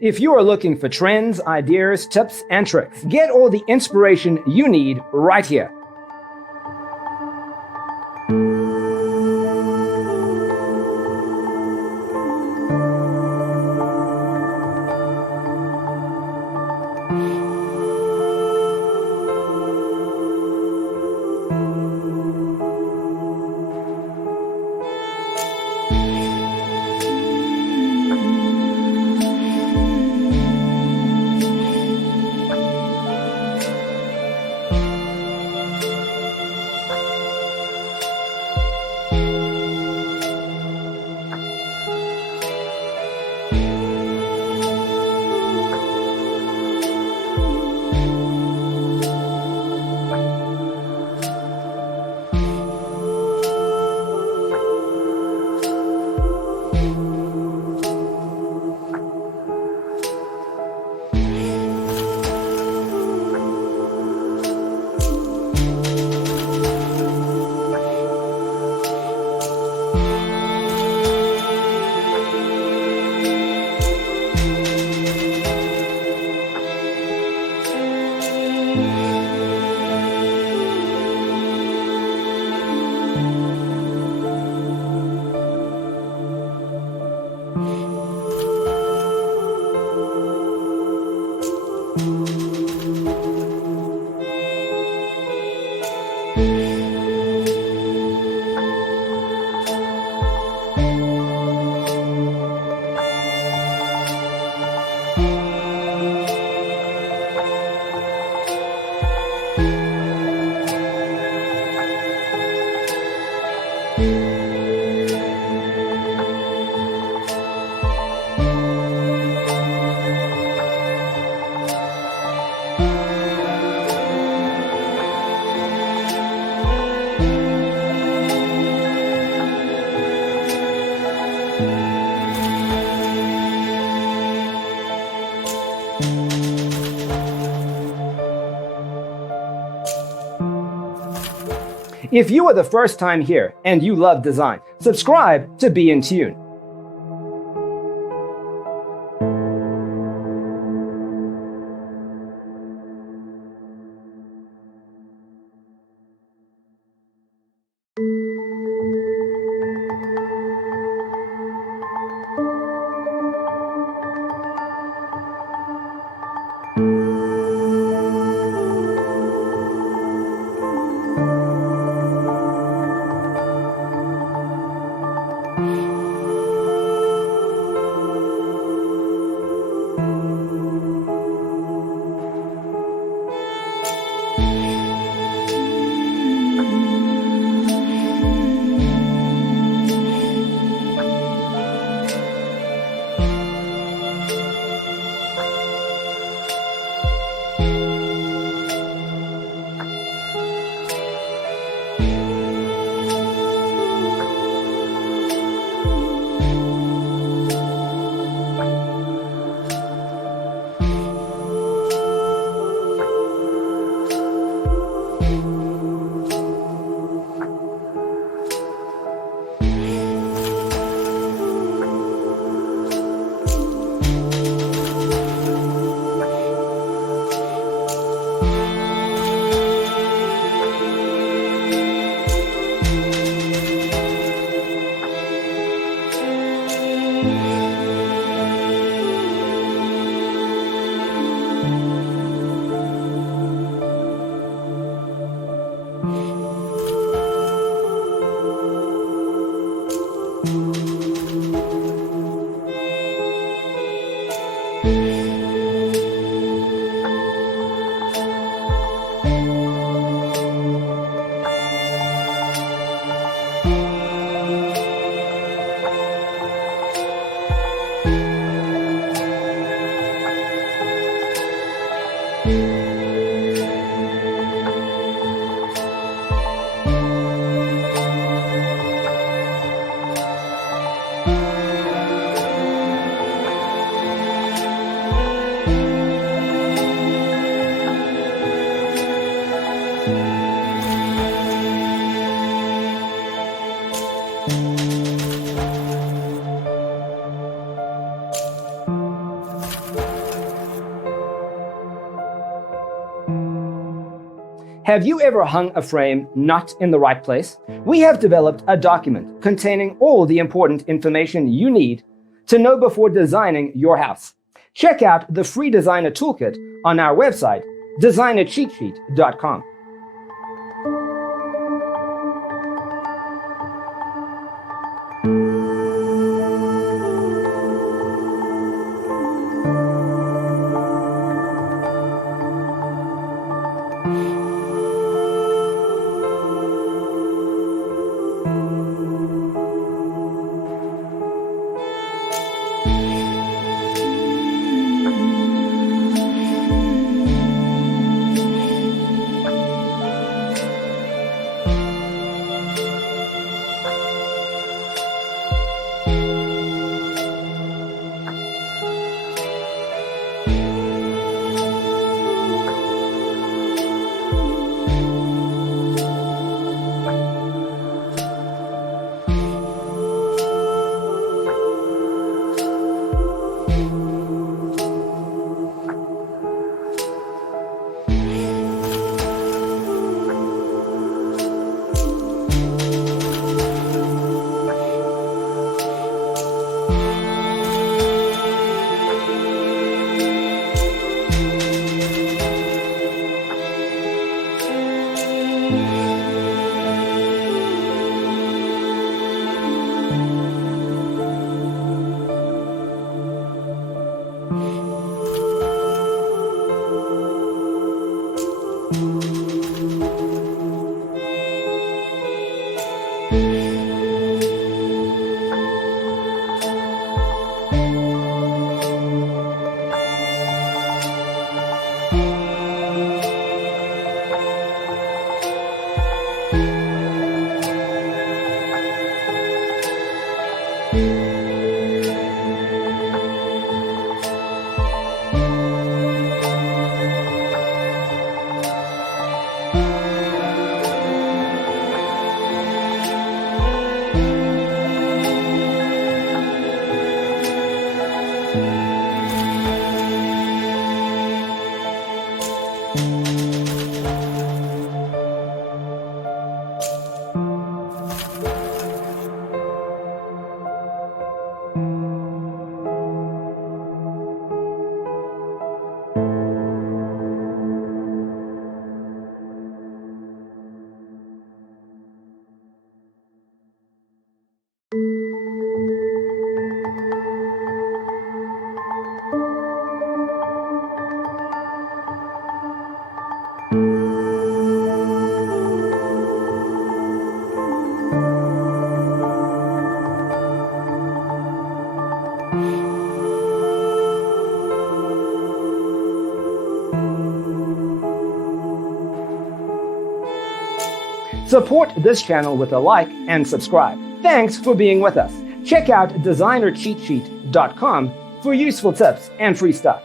If you are looking for trends, ideas, tips, and tricks, get all the inspiration you need right here. If you are the first time here and you love design, subscribe to be in tune. Have you ever hung a frame not in the right place? We have developed a document containing all the important information you need to know before designing your house. Check out the free designer toolkit on our website, designercheatsheet.com. Support this channel with a like and subscribe. Thanks for being with us. Check out designercheatsheet.com for useful tips and free stuff.